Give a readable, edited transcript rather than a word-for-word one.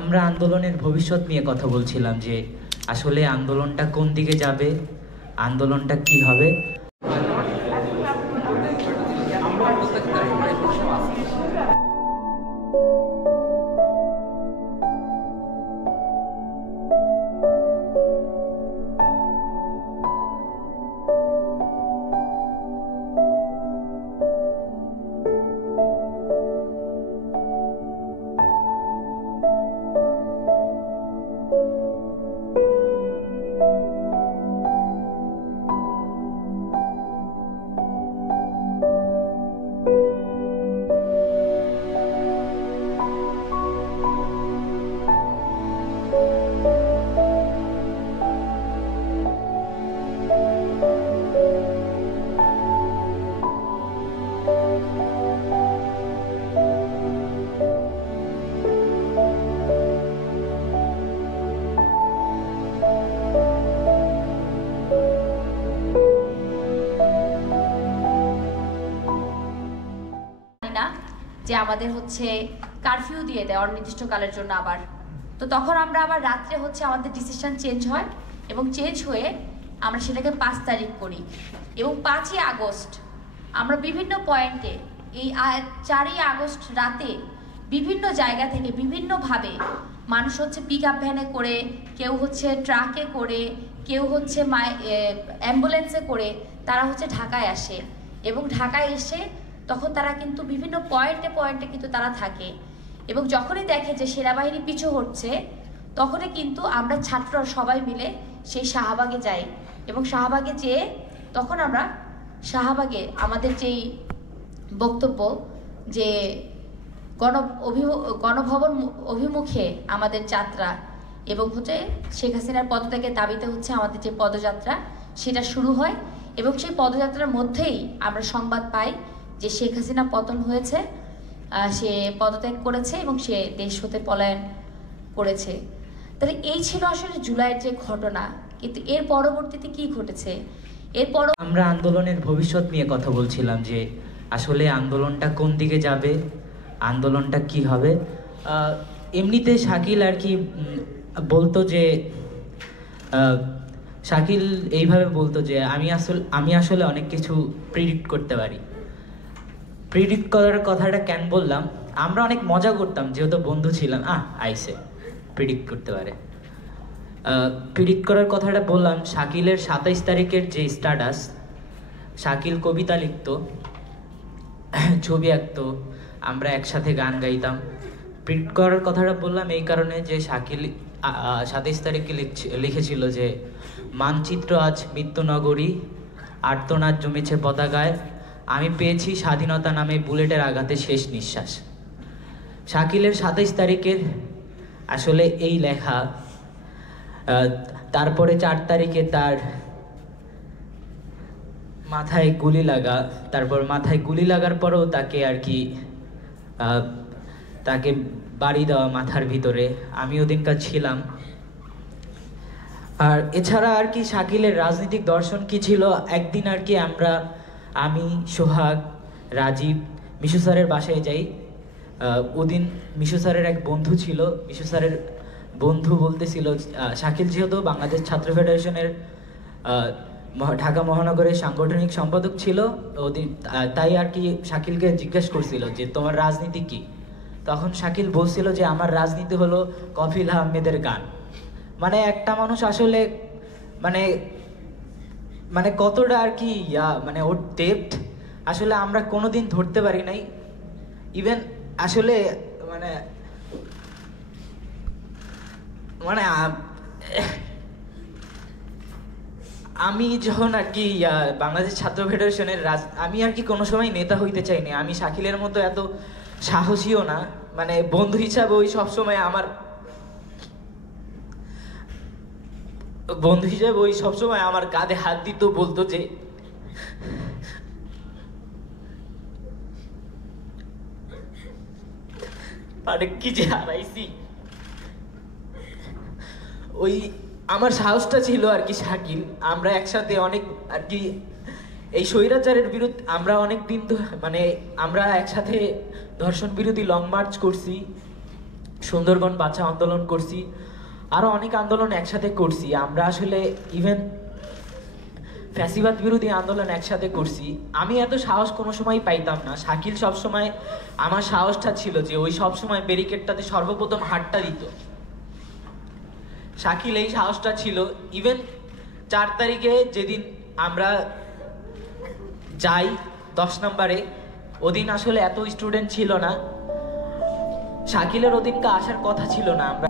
আমরা আন্দোলনের ভবিষ্যৎ নিয়ে কথা বলছিলাম যে আসলে আন্দোলনটা কোন দিকে যাবে, আন্দোলনটা কি হবে। যে আমাদের হচ্ছে কারফিউ দিয়ে দেয় অনির্দিষ্টকালের জন্য আবার, তো তখন আমরা আবার রাত্রে হচ্ছে আমাদের ডিসিশন চেঞ্জ হয় এবং চেঞ্জ হয়ে আমরা সেটাকে 5 তারিখ করি এবং 5ই আগস্ট আমরা বিভিন্ন পয়েন্টে এই 4ই আগস্ট রাতে বিভিন্ন জায়গা থেকে বিভিন্নভাবে মানুষ হচ্ছে পিক আপ ভ্যানে করে, কেউ হচ্ছে ট্রাকে করে, কেউ হচ্ছে অ্যাম্বুলেন্সে করে তারা হচ্ছে ঢাকায় আসে এবং ঢাকায় এসে তখন তারা কিন্তু বিভিন্ন পয়েন্টে পয়েন্টে কিন্তু তারা থাকে এবং যখনই দেখে যে সেনাবাহিনী পিছু হচ্ছে তখনই কিন্তু আমরা ছাত্ররা সবাই মিলে সেই শাহবাগে যাই এবং শাহবাগে যেয়ে তখন আমরা শাহবাগে আমাদের যেই বক্তব্য যে গণভবন অভিমুখে আমাদের যাত্রা এবং হচ্ছে শেখ হাসিনার পদত্যাগের দাবিতে হচ্ছে আমাদের যে পদযাত্রা সেটা শুরু হয় এবং সেই পদযাত্রার মধ্যেই আমরা সংবাদ পাই যে শেখ হাসিনা পতন হয়েছে, সে পদত্যাগ করেছে এবং সে দেশ হতে পলায়ন করেছে। তাহলে এই ছিল আসলে জুলাইয়ের যে ঘটনা, কিন্তু এর পরবর্তীতে কি ঘটেছে? আমরা আন্দোলনের ভবিষ্যৎ নিয়ে কথা বলছিলাম যে আসলে আন্দোলনটা কোন দিকে যাবে, আন্দোলনটা কি হবে। এমনিতে শাকিল আর কি বলতো যে শাকিল এইভাবে বলতো যে আমি আসলে অনেক কিছু প্রিডিক্ট করতে পারি। প্রিডিক্ট করার কথাটা কেন বললাম, আমরা অনেক মজা করতাম যেহেতু বন্ধু ছিলাম, আইসে প্রিডিক্ট করতে পারে। প্রিডিক্ট করার কথাটা বললাম, শাকিলের 27 তারিখের যে স্ট্যাটাস, শাকিল কবিতা লিখত, ছবি আঁকতো, আমরা একসাথে গান গাইতাম। প্রিডিক্ট করার কথাটা বললাম এই কারণে যে শাকিল 27 তারিখে লিখেছিল যে মানচিত্র আজ মৃত্যুনগরী, আর্তনাদ জমেছে পতাকায়, আমি পেয়েছি স্বাধীনতা নামে বুলেটের আঘাতে শেষ নিঃশ্বাস। শাকিলের 27 তারিখের আসলে এই লেখা, তারপরে 4 তারিখে তার মাথায় গুলি লাগা, তারপর মাথায় গুলি লাগার পরেও তাকে আর কি তাকে বাড়ি দেওয়া মাথার ভিতরে, আমি ওদিনকার ছিলাম। আর এছাড়া আর কি শাকিলের রাজনৈতিক দর্শন কি ছিল, একদিন আর কি আমি সোহাগ, রাজীব মিশু স্যারের বাসায় যাই। ওদিন মিশু স্যারের এক বন্ধু ছিল, মিশু স্যারের বন্ধু বলতেছিল শাকিল যেহেতু বাংলাদেশ ছাত্র ফেডারেশনের ঢাকা মহানগরের সাংগঠনিক সম্পাদক ছিল ওদিন, তাই আর কি শাকিলকে জিজ্ঞেস করছিল যে তোমার রাজনীতি কি। তখন শাকিল বলছিল যে আমার রাজনীতি হলো কফিল আহমেদের গান। মানে একটা মানুষ আসলে মানে মানে কতটা আর কি মানে ওর ডেপথ আসলে আমরা কোনোদিন ধরতে পারি নাই। ইভেন আসলে মানে মানে আমি যখন আর কি বাংলাদেশ ছাত্র ফেডারেশনের আমি আর কি কোনো সময় নেতা হইতে চাইনি। আমি শাকিলের মতো এত সাহসীও না, মানে বন্ধু হিসাবে ওই সবসময় আমার কাঁধে হাত দিত, বলতো যে কি যে হারাইছি, ওই আমার সাহসটা ছিল আর কি শাকিল। আমরা একসাথে অনেক আর কি এই স্বৈরাচারের বিরুদ্ধে আমরা অনেক দিন মানে আমরা একসাথে ধর্ষণ বিরোধী লং মার্চ করছি, সুন্দরবন বাঁচা আন্দোলন করছি, আরো অনেক আন্দোলন একসাথে করছি। আমরা আসলে ইভেন ফ্যাসিবাদ বিরোধী আন্দোলন একসাথে করছি। আমি এত সাহস কোনো সময় পাইতাম না। শাকিল সব সময় আমার সাহসটা ছিল যে ওই সব সময় ব্যারিকেডটাতে সর্বপ্রথম হাতটা দিত। শাকিল এই সাহসটা ছিল। ইভেন 4 তারিখে যেদিন আমরা যাই 10 নম্বরে, ওদিন আসলে এত স্টুডেন্ট ছিল না। শাকিলের ওদিনকে আসার কথা ছিল না। আমরা